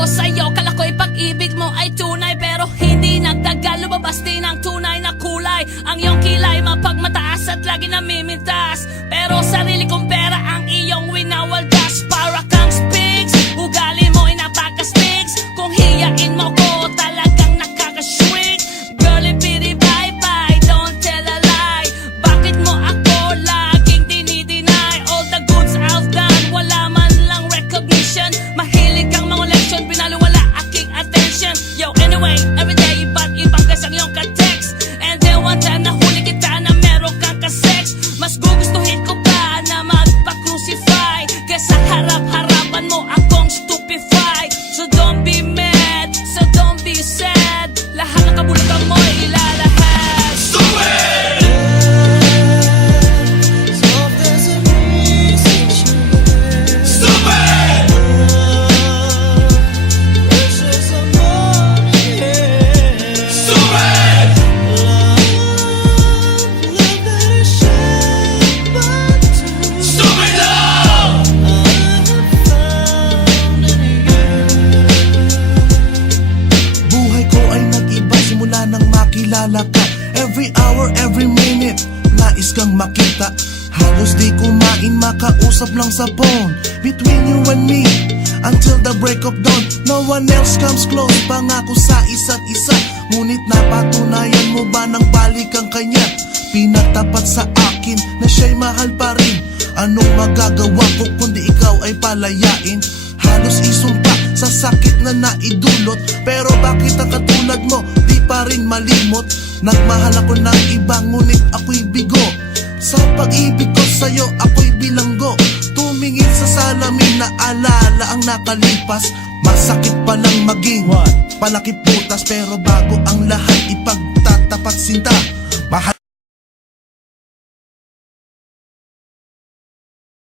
ko sa'yo, kala ko'y pag-ibig mo ay tunay, pero hindi nagtagal, lumabas din ang tunay na kulay. Ang iyong kilay mapagmataas at lagi namimintas, pero sarili kong pera ang iyong winawaldas. Para kang spigs, ugali mo ay napaka-spigs. Kung hiyain mo ko, talagang nakaka-shrink. Girlie, pity, bye-bye, don't tell a lie. Bakit mo ako laging dinideny? All the goods I've done, wala man lang recognition. Mahilig kang mga leksyon, pinaliwala aking attention. Yo, anyway, everyday, iba't ibang gas ang iyong ka-text. And then one time nahuli kita na meron kang ka-sex. Mas gugustuhin ko pa na magpa-crucify kesa harap-harapan mo akong stupefy. So don't be mad, so don't be sad. Lahat ng kabulutan mo ilalahad. Stupid! Stupid! Stupid! Stupid love! Buhay ko ay nag-iba simula nang makilala ka. Every hour, every minute, nais kang makita. Halos di kumain, makausap lang sa phone. Between you and me, until the break of dawn. No one else comes close, pangako sa isa't isa. Ngunit napatunayan mo ba nang balik ang kanya? Pinatapat sa akin na siya'y mahal pa rin. Anong magagawa ko kundi ikaw ay palayain? Halos isumpa sa sakit na naidulot, pero bakit ang katulad mo di pa rin malimot? Nagmahal ako ng iba ngunit ako'y bigo. Sa pag-ibig ko sa'yo ako'y bilanggo. Tumingin sa salamin na alala ang nakalipas. Masakit palang maging palakip butas, pero bago ang lahat